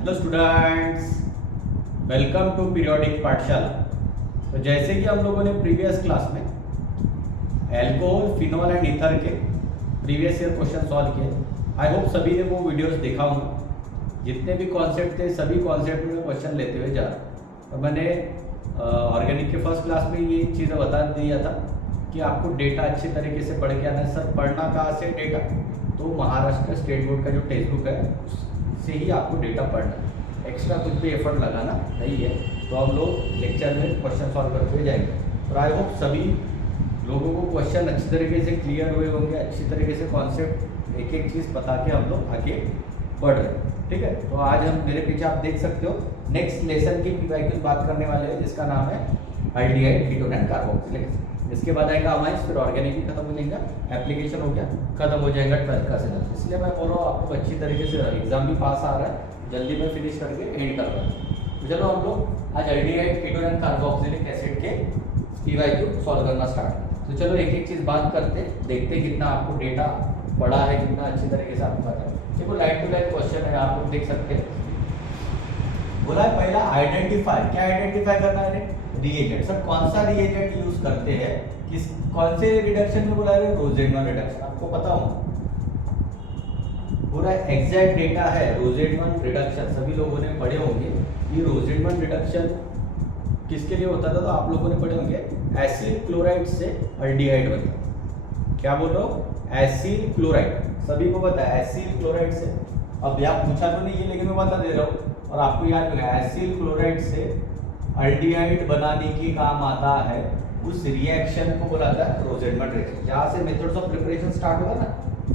Hello students, welcome to periodic Pathshala. तो जैसे कि हम लोगों ने प्रीवियस क्लास में एल्कोहल, फिनॉल एंड ईथर के प्रीवियस ईयर क्वेश्चन सॉल्व किए। आई होप सभी ने वो वीडियोस देखा होंगे। जितने भी कॉन्सेप्ट थे सभी कॉन्सेप्ट में क्वेश्चन लेते हुए जा रहा। और मैंने ऑर्गेनिक के फर्स्ट क्लास में ये चीज़ें बता दिया था कि आपको डेटा अच्छी तरीके से पढ़ के आना है। सर पढ़ना कहाँ से डेटा? तो महाराष्ट्र स्टेट बोर्ड का जो टेक्स्ट बुक है उससे ही आपको डेटा पढ़ना है। एक्स्ट्रा कुछ भी एफर्ट लगाना नहीं है। तो हम लोग लेक्चर में क्वेश्चन सॉल्व करते हुए जाएंगे। और आई होप सभी लोगों को क्वेश्चन अच्छी तरीके से क्लियर हुए होंगे। अच्छी तरीके से कॉन्सेप्ट एक एक चीज़ बता के हम लोग आगे बढ़ रहे हैं। ठीक है, तो आज हम मेरे पीछे आप देख सकते हो नेक्स्ट लेसन की पीवाईक्यू बात करने वाले हैं, जिसका नाम है अल्डिहाइड, कीटोन एंड कार्बोक्सिलिक। इसके बाद आएगा अमाइंस, फिर ऑर्गेनिक भी खत्म हो जाएगा, एप्लीकेशन हो गया, खत्म हो जाएगा 12th का सिलेबस। इसलिए मैं बोल रहा हूँ आपको अच्छी तरीके से एग्जाम भी पास आ रहा है, जल्दी में फिनिश करके एंड कर रहा हूँ। तो चलो हम लोग आज aldehyde, ketone and carboxylic acid के पीवाईक्यू सॉल्व करना स्टार्ट। तो चलो एक एक चीज़ बात करते, देखते कितना आपको डेटा पढ़ा है, कितना अच्छी तरीके से आपको पता है। देखो लाइन टू लाइन क्वेश्चन है, आप लोग देख सकते हैं। बोला है पहला आइडेंटिफाई। क्या आइडेंटिफाई करना है? रिएजेंट। सर कौन सा रिएजेंट यूज करते हैं, किस कौन से रिडक्शन में बोला है? रोजेनमन रिडक्शन। आपको पता हो पूरा एग्जैक्ट डेटा है रोजेनमन रिडक्शन, सभी लोगों ने पढ़े होंगे। ये रोजेनमन रिडक्शन किसके लिए होता था? तो आप लोगों ने पढ़े होंगे एसिल क्लोराइड से अल्डिहाइड बनता। क्या बोल रहा हूँ? एसिल क्लोराइड, सभी को पता है एसिल क्लोराइड से। अब यहाँ पूछा तो नहीं है लेकिन मैं बता दे रहा हूँ और आपको याद होगा एसिल क्लोराइड से अल्डिहाइड बनाने की काम आता है। उस रिएक्शन को बोलाता है रोजेनमन रिएक्शन। जहाँ से मेथड्स ऑफ प्रिपरेशन स्टार्ट होगा ना,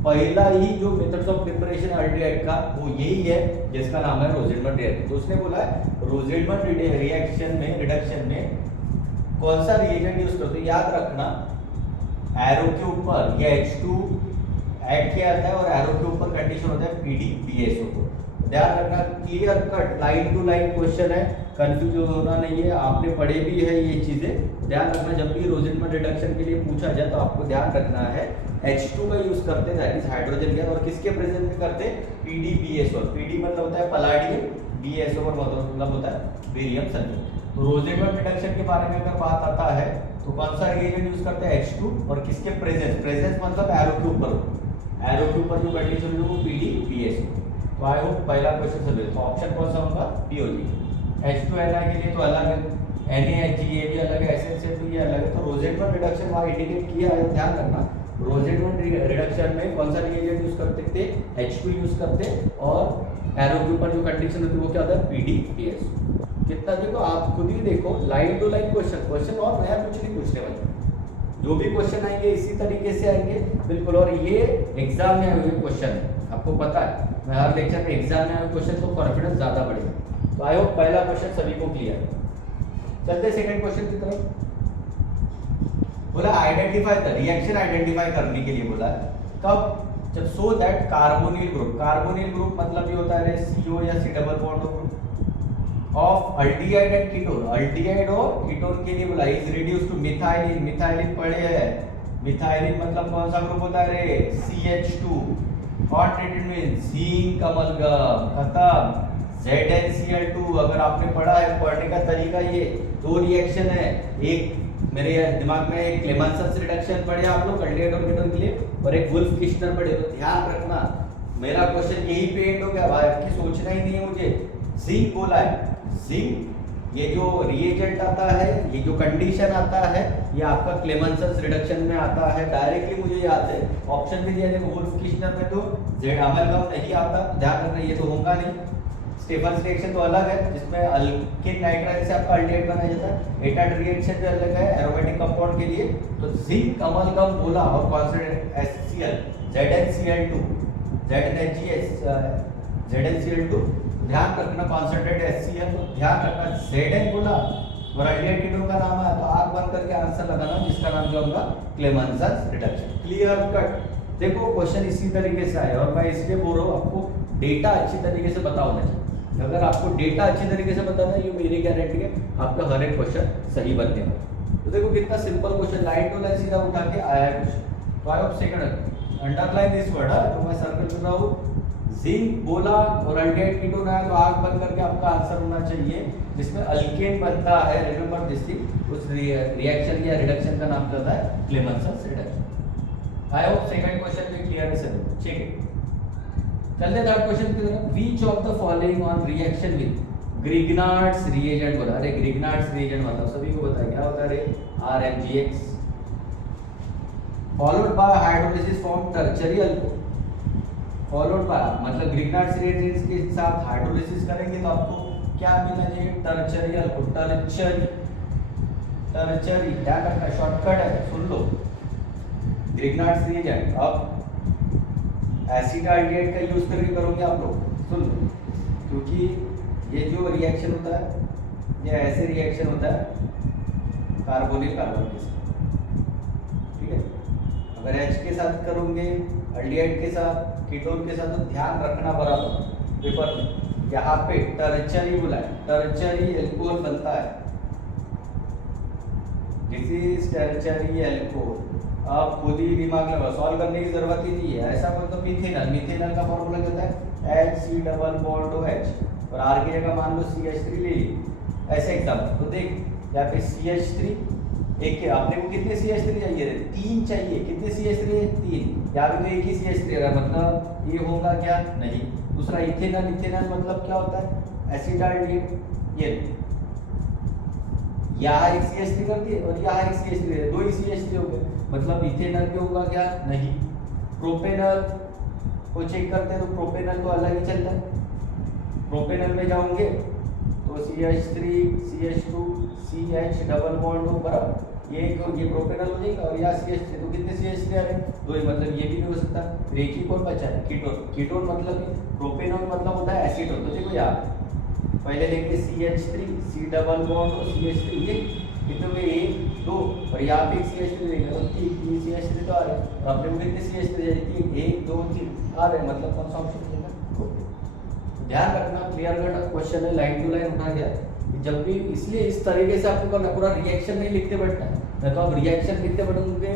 पहला ही जो मेथड्स ऑफ प्रिपरेशन अल्डिहाइड का वो यही है जिसका नाम है रोजेनमन रिएक्शन। तो उसने बोला है रोजेनमन रिएक्शन में, रिडक्शन में कौन सा रिएजेंट यूज करते हैं? याद रखना एरो के ऊपर ये H2 ऐड किया जाता है और एरो के ऊपर कंडीशन होता है PDPSO। ध्यान रखना, clear cut line to line question है, कंफ्यूज होना नहीं है। आपने पढ़े भी है ये चीजें। ध्यान रखना जब भी रोजेनमन रिडक्शन के लिए पूछा जाए तो आपको ध्यान रखना है H2 का यूज करते हैं, दैट इज हाइड्रोजन गैस। और किसके प्रेजेंस में करते हैं? PDPSO। PD मतलब होता है पलाडियम, BSO मतलब होता है बेरियम सल्फेट। तो रोजेनमन रिडक्शन के बारे में अगर बात आता है तो कौन सा रिएजेंट यूज करते हैं? H2। और किसके प्रेजेंस? प्रेजेंस मतलब एरो के ऊपर, एरो के ऊपर जो कंडीशन है वो PDPSO। तो आई होप पहला क्वेश्चन समझे। तो ऑप्शन कौन सा होगा? बी हो जाएगा। H2Ni के लिए तो अलग है, NaHg ये भी अलग है, SN2 ये अलग है। तो रोजेनमन रिडक्शन वहाँ इंडिकेट किया है, ध्यान रखना। रोजेनमन रिडक्शन में कौन सा रिएजेंट यूज करते थे? H2 यूज करते, और एरो के ऊपर जो कंडीशन होती है वो क्या होता है? PDPSO। कितना देखो, आप खुद ही देखो, लाइन टू लाइन क्वेश्चन और नया कुछ नहीं पूछने वाले। जो भी क्वेश्चन आएंगे इसी तरीके से आएंगे बिल्कुल। और ये एग्जाम में आए हुए क्वेश्चन है, आपको पता है मैं हर लेक्चर में एग्जाम में आए हुए क्वेश्चन तो कॉन्फिडेंस ज्यादा बढ़ेगा। तो आई होप पहला क्वेश्चन सभी को क्लियर है। चलते सेकंड क्वेश्चन की तरफ। बोला आइडेंटिफाई द रिएक्शन, आइडेंटिफाई करने के लिए बोला है कब? जब so that carbonyl group, carbonyl group मतलब ये होता है CO या C double bond group of aldehyde and ketone. Aldehyde और कीटोन के लिए बोला is reduce to methylene. Methylene पढ़े हैं, मिथाइलिन मतलब कौन सा ग्रुप होता है रे? CH2। और ट्रीटेड में जिंक अमलगम, खत्म। ZnCl2 अगर आपने पढ़ा है, पढ़ने का तरीका ये दो रिएक्शन है। एक मेरे दिमाग में एक क्लेमेंसन्स रिडक्शन पढ़े आप लोग अल्डिहाइड और कीटोन के लिए, और एक वुल्फ किश्नर पढ़े। तो ध्यान रखना मेरा क्वेश्चन यही पे एंड हो गया भाई, आपकी सोचना ही नहीं है मुझे। जिंक बोला है, जिंक ये जो रिएजेंट आता है, ये जो कंडीशन आता है, ये आपका क्लेमेंसन्स रिडक्शन में आता है। डायरेक्टली मुझे याद है, ऑप्शन भी दिया देखो वुल्फ किश्नर में तो जेड अमलगम नहीं आता, ध्यान रखना ये तो होगा नहीं। स्टेफन्स रिएक्शन तो अलग है जिसमें अल्किल नाइट्राइल से आपका अल्डिहाइड बनाया जाता है। एटाइड रिएक्शन भी अलग है एरोमेटिक कंपाउंड के लिए। तो जिंक अमलगम बोला और कॉन्सोनेंट HCl, ZnCl2, ZnCl2। ध्यान रखना कॉन्सेंट्रेट HCl। तो ध्यान रखना Zn बोला और अल्डिहाइड कीटोन का नाम है, तो आग बंद करके आंसर लगाना जिसका नाम जो होगा क्लेमेंसन्स रिडक्शन। Clear cut. देखो क्वेश्चन इसी तरीके से आया और मैं इसलिए बोल रहा हूँ आपको डेटा अच्छी तरीके से पता होना चाहिए। अगर आपको डेटा अच्छी तरीके से पता है, ये मेरी गारंटी है आपका हर एक क्वेश्चन सही बनने वाला। तो देखो कितना simple question, line to line सीधा उठा के आया है क्वेश्चन। तो I hope second underline this word, तो मैं सर्कल कर रहा हूँ जिंक बोला और अल्डिहाइड कीटोन आया तो आग बंद करके आपका आंसर होना चाहिए जिसमें अल्केन बनता है। रिमेंबर दिस थिंग, उस रिएक्शन या रिडक्शन का नाम क्या होता है? Clemmensen's reduction. I hope second question भी क्लियर है सर। ठीक है, चलते हैं थर्ड क्वेश्चन की तरफ। Which of the following on reaction with Grignard's reagent बोला। अरे ग्रिग्नार्ड्स रिएजेंट मतलब सभी को पता है क्या होता है? अरे RMGX followed by hydrolysis form tertiary alcohol. Followed by मतलब ग्रिग्नार्ड्स रिएजेंट्स के साथ हाइड्रोलिसिस करेंगे तो आपको क्या मिलना चाहिए? Tertiary alcohol. टर्शियरी क्या करना? शॉर्टकट है, सुन लो। ग्रिग्नार्ड्स रिएजेंट अब एसिड अल्डिहाइड का यूज करके करोगे आप लोग, सुन लो, क्योंकि ये जो रिएक्शन होता है ये ऐसे रिएक्शन होता है कार्बोनिल कार्बन के साथ। ठीक है, अगर H के साथ करोगे अल्डिहाइड के साथ कीटोन के साथ तो ध्यान रखना बराबर पेपर में। यहाँ पे टर्शियरी बोला है, टर्शियरी अल्कोहल बनता है। This is tertiary alcohol. आप खुद ही दिमाग लगा, सॉल्व करने की जरूरत ही नहीं है। ऐसा मतलब मिथेनॉल, मिथेनॉल का फॉर्मूला क्या होता है? HC डबल बॉन्ड OH और R की जगह मान लो CH3 ले ली। ऐसे एग्जाम्पल तो देख, यहाँ पे CH3 एक के आपने को कितने CH3 चाहिए थे? 3 चाहिए। कितने CH3 है? 3। यहाँ पे तो एक ही CH3 है, मतलब ये होगा क्या? नहीं। दूसरा इथेनॉल, इथेनॉल मतलब क्या होता है? एसिटाल्डिहाइड। ये यहाँ एक CH3 कर दिए और यहाँ एक CH3 है, 2 ही CH3 हो गए, मतलब इथेनॉल पे होगा क्या? नहीं। प्रोपेनॉल को चेक करते हैं तो प्रोपेनॉल तो अलग ही चलता है। प्रोपेनॉल में जाओगे तो CH3 CH2 CH double bond हो बराबर, ये प्रोपेनॉल हो जाएगा और यहाँ CH3 तो कितने CH3 आ रहे हैं? 2 ही, मतलब ये भी नहीं हो सकता। फिर एक ही कौन बचा है? कीटोन। कीटोन मतलब प्रोपेनॉल मतलब होता है एसीटोन। तो देखो यहाँ पहले लेंगे CH3 C डबल बॉन्ड और CH3, ये कितने हुए? 1 2 और यहाँ पे CH3 लेंगे तो 3 CH3 तो आ रहे हैं। और अपने को कितने CH3 चाहिए? 1 2 3 आ रहे हैं, मतलब कौन सा ऑप्शन मिलेगा? ध्यान रखना, क्लियर कट क्वेश्चन है, लाइन टू लाइन उठा गया। जब भी इसलिए इस तरीके से आपको करना, पूरा रिएक्शन नहीं लिखते बैठना है, नहीं तो आप रिएक्शन लिखते बैठोगे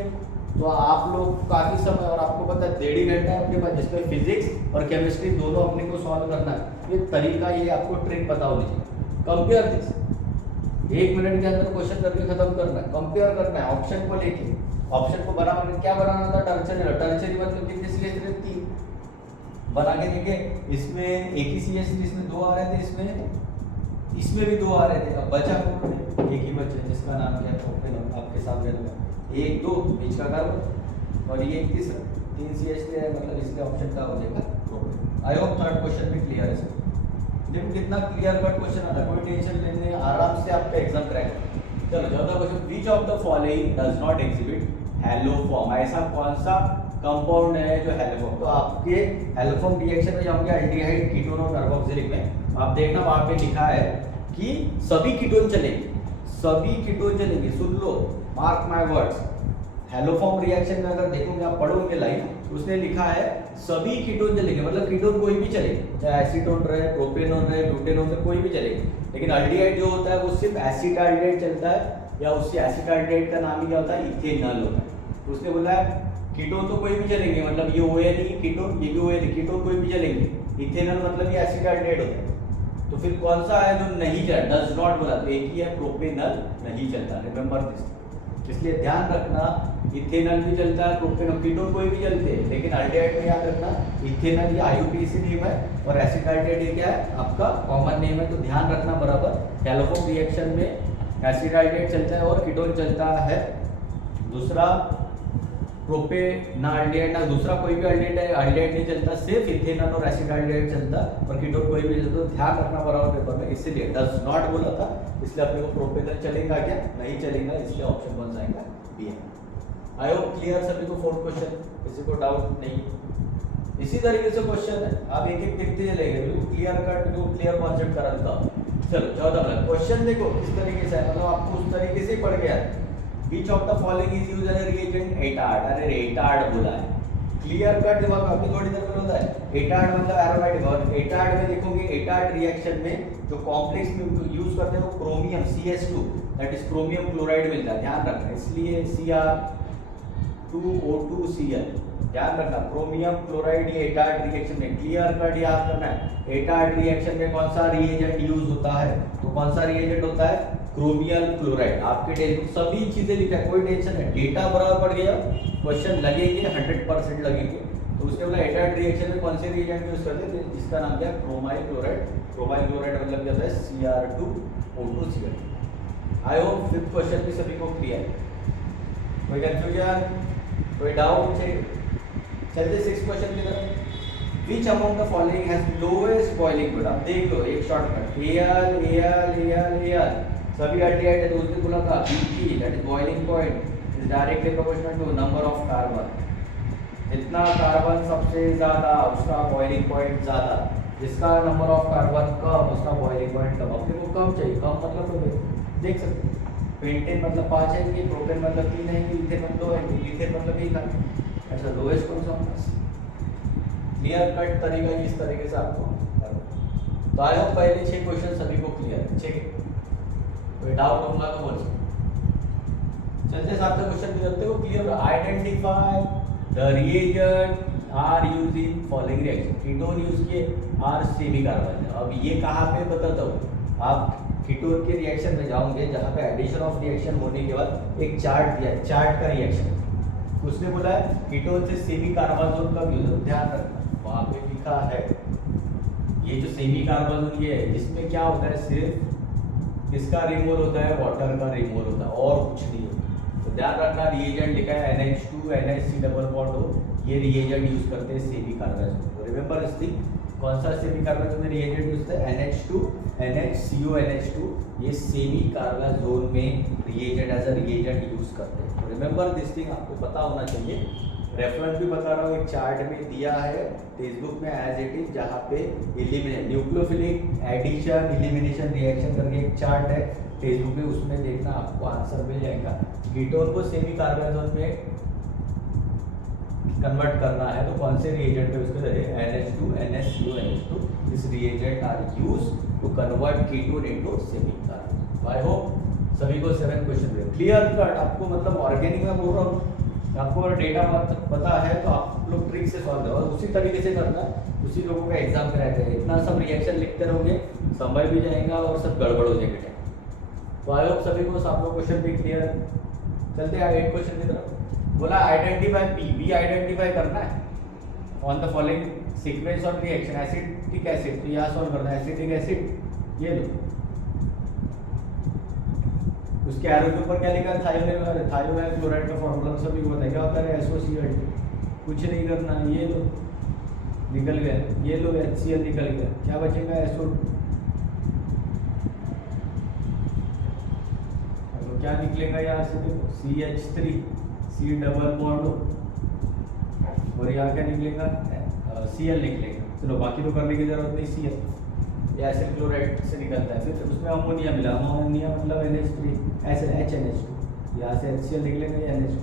तो आप लोग काफी समय, और आपको पता है 1.5 घंटा है अपने पास जिसमें फिजिक्स और केमिस्ट्री दोनों अपने को सॉल्व करना है। ये तरीका, ये आपको ट्रिक पता होनी चाहिए। कंपेयर दिस, 1 मिनट के अंदर क्वेश्चन करके खत्म करना है, कंपेयर करना है ऑप्शन को लेके। ऑप्शन को बनाना, क्या बनाना था? टर्शियरी। टर्शियरी मतलब कितने CH3? 3 बना के देखे। इसमें एक ही CH3, इसमें 2 आ रहे थे, इसमें भी 2 आ रहे थे। अब बचा एक ही बचा जिसका नाम क्या है? आपके सामने लगा 1 2 बीच का कार्बन और ये 3 CH3 है, मतलब इसके ऑप्शन का हो जाएगा propane. I hope third question भी क्लियर है सर। देखो कितना क्लियर कट क्वेश्चन आता है, कोई टेंशन लेने, आराम से आपका एग्जाम क्रैक। चलो चौथा question, which of the following does not exhibit haloform. ऐसा कौन सा कंपाउंड है जो हैलोफॉर्म? तो आपके हैलोफॉर्म रिएक्शन में जाओगे अल्डिहाइड कीटोन और कार्बोक्सिलिक में, आप देखना वहां पे लिखा है कि सभी कीटोन चलेंगे, सभी कीटोन चलेंगे। सुन लो, mark my words. Haloform reaction में अगर देखोगे, आप पढ़ोगे लाइन, उसने लिखा है सभी कीटोन चलेंगे, मतलब कीटोन कोई भी चलेगा, चाहे एसीटोन रहे, प्रोपेनोन रहे, ब्यूटेनोन रहे, कोई भी चलेगा। लेकिन अल्डिहाइड जो होता है वो सिर्फ एसिटाल्डिहाइड चलता है, या उससे एसिटाल्डिहाइड का नाम ही क्या होता है? इथेनॉल होता है। उसने बोला है कीटोन तो कोई भी चलेंगे, मतलब ये OL कीटोन, ये भी OL कीटोन, कोई भी चलेंगे। इथेनॉल मतलब ये एसिटाल्डिहाइड होता है। तो फिर कौन सा है जो नहीं चलता? डज नॉट बोला तो एक ही है, प्रोपेनॉल नहीं चलता। रिमेंबर दिस, इसलिए ध्यान रखना, इथेनॉल भी चलता है, प्रोपेनॉल, कीटोन कोई भी चलते हैं, लेकिन अल्डिहाइड में याद रखना इथेनॉल ये IUPAC नेम है और एसिटाल्डिहाइड ये क्या है? आपका कॉमन नेम है। तो ध्यान रखना बराबर, हैलोफॉर्म रिएक्शन में एसिटाल्डिहाइड चलता है और कीटोन चलता है। दूसरा प्रोपेनाल्डिहाइड ना, दूसरा कोई भी अल्डिहाइड नहीं चलता, सिर्फ इथेनॉल और एसिटाल्डिहाइड चलता और कीटोन कोई भी चलता। तो ध्यान रखना बराबर पेपर में, इसलिए डज नॉट बोला था, इसलिए अपने को प्रोपेनॉल चलेगा क्या? नहीं चलेगा, इसलिए ऑप्शन कौन सा आएगा? बी है। आई होप क्लियर सभी को। 4th क्वेश्चन, किसी को डाउट नहीं? इसी तरीके से क्वेश्चन है, आप एक एक देखते चलेंगे, बिल्कुल क्लियर कट, बिल्कुल क्लियर कॉन्सेप्ट करा था। चलो 14 क्वेश्चन देखो किस तरीके से है, मतलब आपको उस तरीके से ही पढ़ गया है। Which of the following is used as a reagent? Etard. अरे एटार्ड बोला है, क्लियर कट दिमाग में, अभी थोड़ी देर में होता है। एटार्ड मतलब एरोमेटिक, और एटार्ड में देखोगे, एटार्ड रिएक्शन में जो कॉम्प्लेक्स में यूज करते हैं वो chromium CH2, that is chromium chloride मिलता है, ध्यान रखना। इसलिए Cr2O2Cl ध्यान रखना, क्रोमियम क्लोराइड ये एटार्ड रिएक्शन में, क्लियर कट याद करना है। एटार्ड रिएक्शन में कौन सा रिएजेंट यूज होता है, तो कौन सा रिएजेंट होता है, क्रोमियम क्लोराइड। आपके टेक्स्ट बुक सभी चीजें लिखा है, कोई टेंशन है, डेटा बराबर पड़ गया, क्वेश्चन लगेंगे 100% लगेंगे। तो उसके बोला एटार्ड रिएक्शन में कौन से रिएजेंट यूज करते हैं, जिसका नाम क्या है, क्रोमाइल क्लोराइड। क्रोमाइल क्लोराइड मतलब क्या होता है, Cr2O2Cl। I hope fifth question भी सभी को क्लियर है, कोई कंफ्यूजन, कोई डाउट है। चलते सिक्स क्वेश्चन की तरफ। Which among the following has lowest boiling point, आप देख लो एक शॉर्टकट, Al सभी अल्डिहाइड है, तो उसने बोला था Bp that is boiling point is directly proportional to number of carbon. जितना कार्बन सबसे ज्यादा उसका बॉइलिंग पॉइंट ज्यादा, जिसका नंबर ऑफ कार्बन कम उसका बॉइलिंग पॉइंट कम। अपने को कम चाहिए, कम मतलब तो देख सकते हैं, पेंटेन मतलब 5 है, कि प्रोपेन मतलब 3 है, कि इथेन मतलब 2 है, कि इथेन मतलब 1 है। अच्छा लोएस्ट कौन सा होगा, क्लियर कट तरीका इस तरीके से आपको करना। तो आई होप पहले 6 क्वेश्चन सभी को क्लियर है, ठीक है, कोई डाउट होगा तो बोल सकते। चलते सातवें क्वेश्चन की तरफ। देखो clear, identify the reagent are used in following reaction. Ketone use किए, आर सेमी कार्बन। अब ये कहाँ पे बताता हूँ, आप कीटोन के रिएक्शन में जाओगे जहाँ पे एडिशन ऑफ रिएक्शन होने के बाद एक चार्ट दिया, चार्ट का रिएक्शन उसने बोला है कीटोन से सेमी कार्बोन का यूज, ध्यान रखना वहाँ पे लिखा है। ये जो सेमी कार्बोन ये है, इसमें क्या होता है, सिर्फ इसका रिमूवल होता है, वाटर का रिमूवल होता है, और कुछ नहीं होता। तो ध्यान रखना, रिएजेंट लिखा है NH2 NHC डबल बॉन्ड हो, ये रिएजेंट यूज करते हैं सेमी कार्बन। तो रिमेंबर दिस थिंग, कौन सा सेमी कार्बन में रिएजेंट यूज होता है, NH2 NHCO NH2, ये सेमी कार्बन जोन में reagent as a reagent use करते हैं। रिमेंबर दिस थिंग, आपको पता होना चाहिए। रेफरेंस भी बता रहा हूँ, एक चार्ट में दिया है टेक्स्ट बुक में एज इट इज, जहाँ पे elimination nucleophilic addition elimination reaction करके एक चार्ट है टेक्स्ट बुक में, उसमें देखना आपको आंसर मिल जाएगा। कीटोन को सेमी कार्बन जोन में कन्वर्ट करना है तो कौन से रिएजेंट पे उसके जरिए, NH2 NHCO NH2, this reagent are used to convert ketone into semi carbon. I hope सभी को 7 क्वेश्चन क्लियर कट। आपको मतलब ऑर्गेनिक में बोल रहा हूँ, आपको अगर डेटा पता है तो आप लोग ट्रिक से सॉल्व करो, उसी तरीके से करना, उसी लोगों का एग्जाम कराते हैं। इतना सब रिएक्शन लिखते रहोगे, समय भी जाएगा और सब गड़बड़ हो जाएगा। तो आई होप सभी को आप लोग क्वेश्चन भी क्लियर। चलते हैं 8 क्वेश्चन की तरफ। बोला आइडेंटिफाई बी आइडेंटिफाई करना है on the following sequence of reaction, acidic acid, तो यहाँ सॉल्व करना है। एसिडिक एसिड ये लो, उसके एरो के ऊपर क्या लिखा है, थायोनाइल क्लोराइड का फॉर्मूला सभी को बताया, क्या होता है SOCl, कुछ नहीं करना, ये लो निकल गया, ये लो HCl निकल गया, क्या बचेगा SO2, तो क्या निकलेगा यहाँ से, देखो CH3 C डबल बॉन्ड, और यहाँ क्या निकलेगा Cl निकलेगा। चलो बाकी तो करने की जरूरत नहीं, Cl एसिड क्लोराइड से निकलता है, फिर उसमें अमोनिया मिला, अमोनिया मतलब NH3 HNH2, यहाँ से HCl निकलेगा, ये NH2,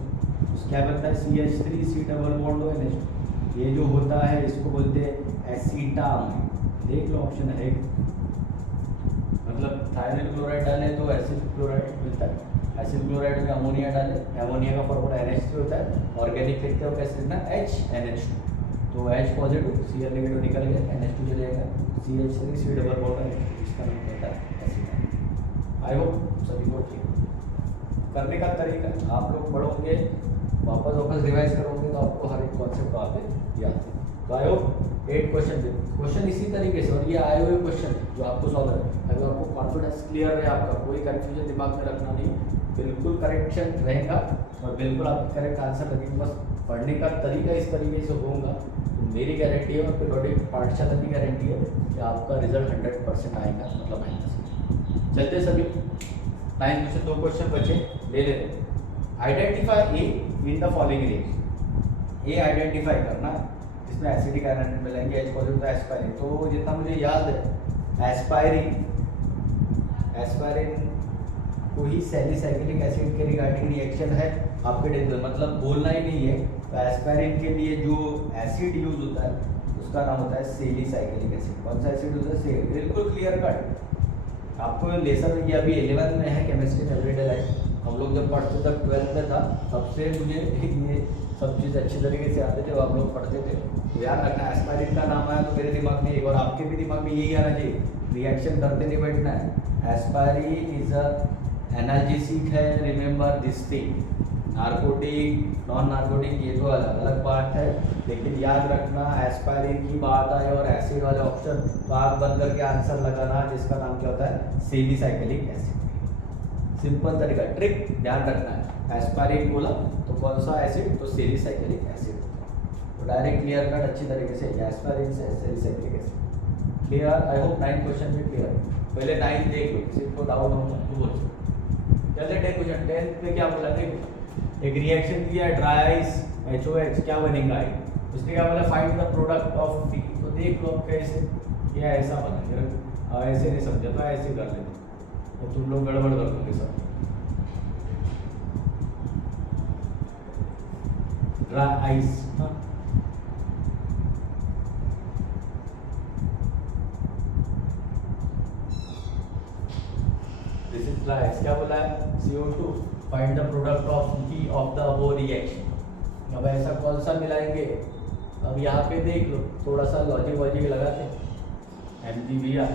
तो क्या बनता है CH3 C double bond NH2। ये जो होता है इसको बोलते हैं एसीटामाइड, देख लो ऑप्शन है, मतलब थायराइड क्लोराइड डाले तो एसिड क्लोराइड मिलता है, एसिड क्लोराइड में अमोनिया डाले, अमोनिया का फॉर्मूला NH3 होता है, ऑर्गेनिक लिखते हो कैसे लिखना HNH2, तो H पॉजिटिव Cl नेगेटिव निकल गया, NH2 चलेगा, CH3 C double bond NH2, इसका नाम होता है एसिड। आई होप सभी को ठीक करने का तरीका, आप लोग पढ़ोगे वापस रिवाइज करोगे तो आपको हर एक कॉन्सेप्ट वहाँ पे याद है। तो आई होप 8 क्वेश्चन इसी तरीके से, और ये आए हुए क्वेश्चन जो आपको सॉल्व है, अगर आपको कॉन्फिडेंस क्लियर है, आपका कोई कंफ्यूजन दिमाग में रखना नहीं, बिल्कुल करेक्शन रहेगा और बिल्कुल आप करेक्ट आंसर लगेंगे। बस पढ़ने का तरीका इस तरीके से होगा तो मेरी गारंटी है और पीरियोडिक पाठशाला की गारंटी है कि आपका रिजल्ट 100% आएगा, मतलब आएगा। चलते सभी 9 क्वेश्चन, 2 क्वेश्चन बचे, ले लेते। Identify A in the following reaction, A identify करना, इसमें एसिडिक आयन मिलेंगे, H पॉजिटिव तो एस्पायरिन, तो जितना मुझे याद है एस्पायरिन को ही सैलिसाइक्लिक एसिड के रिगार्डिंग रिएक्शन है आपके डेंटल, मतलब बोलना ही नहीं है। तो एस्पायरिन के लिए जो एसिड यूज होता है उसका नाम होता है सैलिसाइक्लिक एसिड। कौन सा एसिड होता है, सेल, बिल्कुल क्लियर कट। आपको लेसन ये अभी 11 में है केमिस्ट्री में एवरीडे लाइफ, हम लोग जब पढ़ते तक 12th में था, तब से मुझे ये सब चीज़ अच्छी तरीके से आते जब आप लोग पढ़ते थे। तो ध्यान रखना, एस्पायरिन का नाम आया तो मेरे दिमाग में एक और आपके भी दिमाग में यही आना चाहिए, रिएक्शन करते नहीं बैठना है। एस्पायरिन इज अ एनाल्जेसिक है, remember this thing. Narcotic non narcotic ये तो अलग अलग पार्ट है, लेकिन याद रखना एस्पायरिन की बात आए और एसिड वाले ऑप्शन तो आग बंद करके आंसर लगाना, जिसका नाम क्या होता है, सेमीसाइक्लिक एसिड। सिंपल तरीका, ट्रिक ध्यान रखना है। एस्पायरिन बोला तो कौन सा एसिड, तो सेमीसाइक्लिक एसिड। तो डायरेक्ट क्लियर कट अच्छी तरीके से एस्पायरिन से salicylic acid. Clear? I hope 9 question भी क्लियर। पहले 9 देख लो, किसी को डाउट हो तो बोल। चलिए 10 क्वेश्चन। 10 में क्या बोला, देखो एक रिएक्शन दिया ड्राई आइस HOH, क्या बनेगा, उसने क्या बोला, find the product of P. तो देख लो अब कैसे, ये ऐसा बना, ऐसे नहीं समझा तो ऐसे कर लेते, तो तुम लोग गड़बड़ कर दोगे सब। ड्राई आइस, हाँ दिस इज ड्राई आइस, क्या बोला है, CO2, find the product of P of the above reaction. अब ऐसा कौन सा मिलाएंगे, अब यहाँ पे देख लो, थोड़ा सा लॉजिक वॉजिक लगाते हैं। MgBr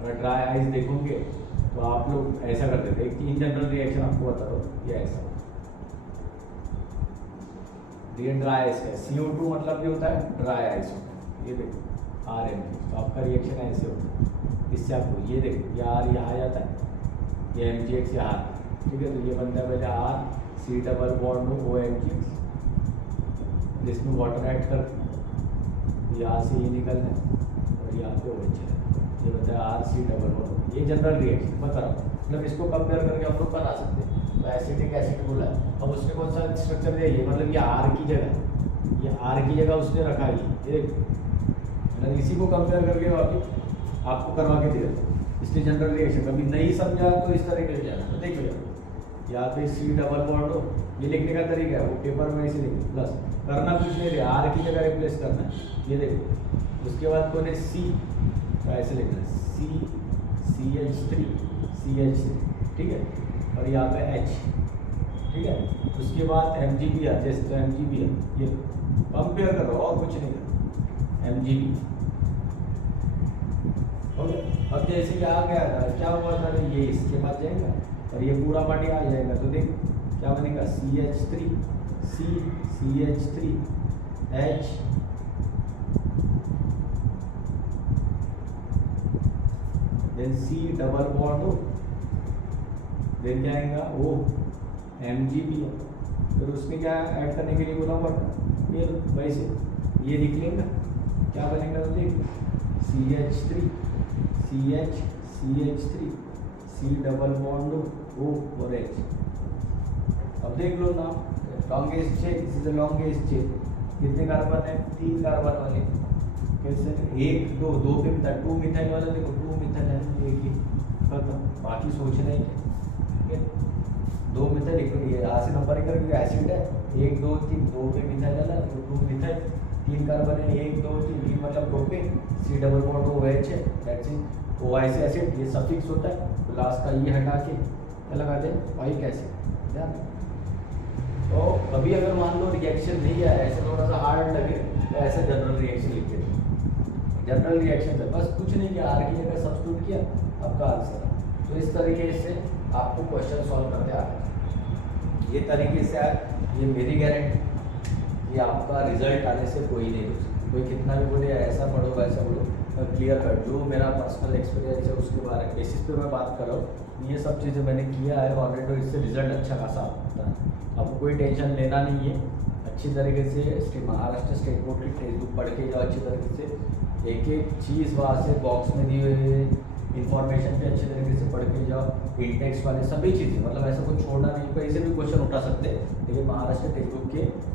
अगर ड्राई आइस देखोगे तो आप लोग ऐसा कर देते, एक 3 जनरल रिएक्शन आपको बता दो, ये ऐसा ड्राई आइस का CO2 मतलब भी होता है ड्राई आइस होता है, ये देखो RMG, तो आपका रिएक्शन ऐसे होता है। इससे आपको ये देखो, ये R यहाँ आ जाता है, ये MgX यहाँ, ठीक है, तो ये बनता है पहले R C double bond OMgX, जिसमें वाटर ऐड कर, यहाँ से ये निकलना है और यहाँ पे OH है, ये बनता है RC डबल बॉन्ड। ये जनरल रिएक्शन बता रहा हूँ, मतलब इसको कंपेयर करके हम लोग बना सकते हैं। तो एसिटिक एसिड बोला है, अब उसने कौन सा स्ट्रक्चर दिया, ये मतलब ये R की जगह, ये R की जगह उसने रखा है, ये मतलब इसी को कंपेयर करके वापिस आपको करवा के दिया, इसलिए जनरल रिएक्शन। कभी नहीं समझा तो इस तरीके से जाना, तो देख लो यहाँ पे C डबल बॉन्ड हो, ये लिखने का तरीका है, वो पेपर में ऐसे लिखो, प्लस करना कुछ नहीं है, R की जगह रिप्लेस करना है, ये देखो। उसके बाद कौन है C, तो ऐसे लिखना है CH3 CH3, ठीक है, और यहाँ पे H, ठीक है। उसके बाद MgBr, जैसे तो MgBr ये कंपेयर कर रहा हो और कुछ नहीं कर, MgB ओके। अब जैसे कि आ गया था, क्या हुआ था, ये इसके बाद जाएगा और ये पूरा पार्टी आ जाएगा, तो देख क्या बनेगा, CH3 C CH3 H, then C double bond हो, देन क्या आएगा O MgBr, फिर उसमें क्या ऐड करने के लिए बोला पड़ता, ये वैसे ये लिख लेंगे, क्या बनेगा, तो देख CH3 CH CH3 C double bond O और H। अब देख लो ना, longest chain, this is the longest chain, कितने कार्बन है, 3 कार्बन वाले, कैसे 1 2 2 पे मिथाइल, 2 मिथाइल वाला देखो, 2 मिथाइल है, एक ही खत्म, बाकी सोचना ही है, ठीक है। 2 मिथाइल, ये यहाँ से नंबर करके एसिड है, 1 2 3, 2 पे मिथाइल डाला तो 2 मिथाइल, 3 कार्बन है, 1 2 3 मतलब 2 पे C डबल बॉन्ड OH है, दैट्स इट। OIC एसिड ये सफिक्स होता है, तो लास्ट का ये हटा के क्या लगा दे, वाइक एसिड, ध्यान। तो कभी अगर मान लो रिएक्शन नहीं आया, ऐसे थोड़ा सा हार्ड लगे, तो ऐसे जनरल रिएक्शन लिख के जनरल रिएक्शन है, बस कुछ नहीं किया, R की जगह सब्स्टिट्यूट किया, आपका आंसर। तो इस तरीके से आपको क्वेश्चन सॉल्व करते आ रहे हैं, ये तरीके से आए, ये मेरी गारंटी कि आपका रिजल्ट आने से कोई नहीं हो सकता। कोई कितना भी बोले ऐसा पढ़ो वैसा पढ़ो, क्लियर कट जो मेरा पर्सनल एक्सपीरियंस है उसके बारे में बेसिस पे मैं बात कर रहा हूँ, ये सब चीज़ें मैंने किया है ऑलरेडी, तो इससे रिजल्ट अच्छा खासा आता है। आपको कोई टेंशन लेना नहीं है, अच्छी तरीके से महाराष्ट्र स्टेट बोर्ड की टेक्स्ट बुक पढ़ के जाओ, अच्छी तरीके से एक एक चीज़ वहाँ से बॉक्स में दिए हुए इन्फॉर्मेशन पे अच्छे तरीके से पढ़ के जाओ, इंटेक्स वाले सभी चीज़ें, मतलब ऐसा कुछ छोड़ना नहीं, कहीं से भी क्वेश्चन उठा सकते हैं, लेकिन महाराष्ट्र टेक्स्ट बुक के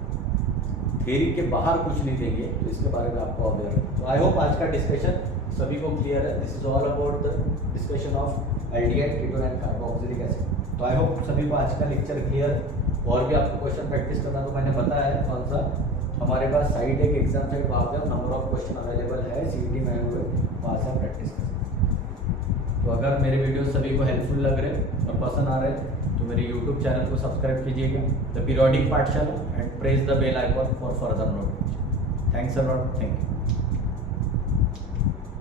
थ्योरी के बाहर कुछ नहीं देंगे, तो इसके बारे में आपको अवेयर है। तो आई होप आज का डिस्कशन सभी को क्लियर है। This is all about the discussion of aldehyde, ketone and carboxylic acid. तो आई होप सभी को आज का लेक्चर क्लियर है। और भी आपको क्वेश्चन प्रैक्टिस करना तो मैंने बताया है कौन सा, हमारे पास साइट एक एग्जाम साइट, वहाँ पे नंबर ऑफ क्वेश्चन अवेलेबल है, CET में हुए, वहाँ से आप प्रैक्टिस कर सकते हैं। तो तो अगर मेरे वीडियो सभी को हेल्पफुल लग रहे हैं और पसंद आ रहे हैं तो मेरे यूट्यूब चैनल को सब्सक्राइब कीजिएगा the periodic Pathshala and press the bell icon for further notification. Thanks a lot, thank you.